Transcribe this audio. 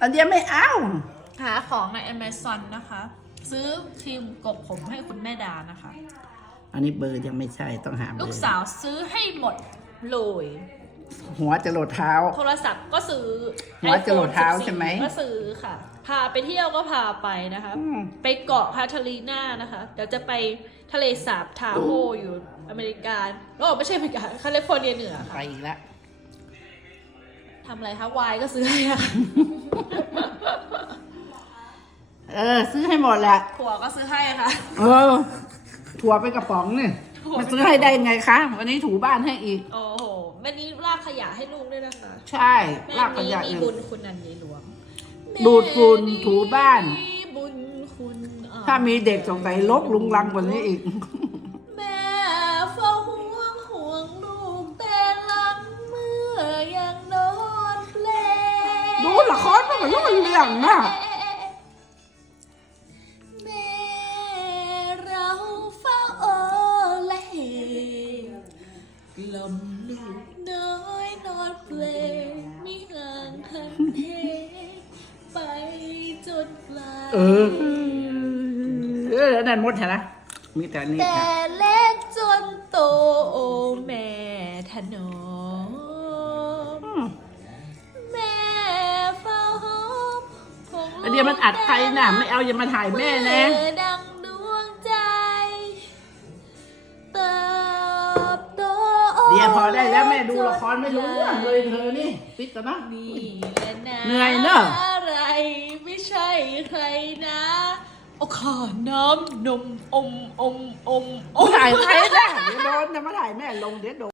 อันเดียวไม่เอาหาของใน Amazon นะคะ ซื้อครีมกบผมให้คุณแม่ดานะคะ อันนี้เบอร์ยังไม่ใช่ต้องหาเบอร์ลูกสาวซื้อให้หมดเลยหัวจะโหลดเท้า โทรศัพท์ก็ซื้อหัวจะโหลด iPhone เท้า14ใช่ไหมก็ซื้อค่ะ พาไปเที่ยวก็พาไปนะคะอืมไปเกาะคาทาลีนานะคะ เดี๋ยวจะไปทะเลสาบทาโฮอยู่อเมริกาโอ้ไม่ใช่อเมริกาแคลิฟอร์เนียเหนือไปค่ะอีกแล้ว ทำอะไรคะวายก็ซื้อให้ค่ะเออ ซื้อให้หมดแหละ ถั่วก็ซื้อให้ค่ะ เออ ถั่วไปกระป๋องเนี่ยถั่วมาซื้อให้ได้ไงคะ วันนี้ถูบ้านให้อีก โอ้โหแม่นี้ลากขยะให้ลูกด้วยนะคะ ใช่แม่ลากขนี้ยะมีหนึ่งบุญคุณนันยายหลวงดูดฝุ่นถูบ้านแม่มีบุญคุณอ่ถ้ามีเด็กสงสัยลกลุงลังกว่านี้อีก ละครมันก็รู้เรื่องนะแม่เราเฝ้าโอเลกล่อมลูกน้อยนอนเพลงมีห่างทันเทไปจนไกลเออ เออนั่นมดเหรอนะมีแต่นี้แต่เล็กจนโตโอแม่ถนอม ของลูกอันเดียวมันอัดใครน่ะ ไม่เอาอย่ามาถ่ายแม่นะเมื่อดังดวงใจเติบโตเดี๋ยวพอได้แล้วแม่ดูละครไม่รู้เรื่องเลยเธอนี่ปิดกันนะ นี่แหละนะเหนื่อยเนอะ อะไร ไม่ใช่ใครนะโอ้ขอน้ำนมอมอมอมอม ถ่ายใครน่ะเดี๋ยวโดนจะมาถ่ายแม่ลงเดี๋ยวโดน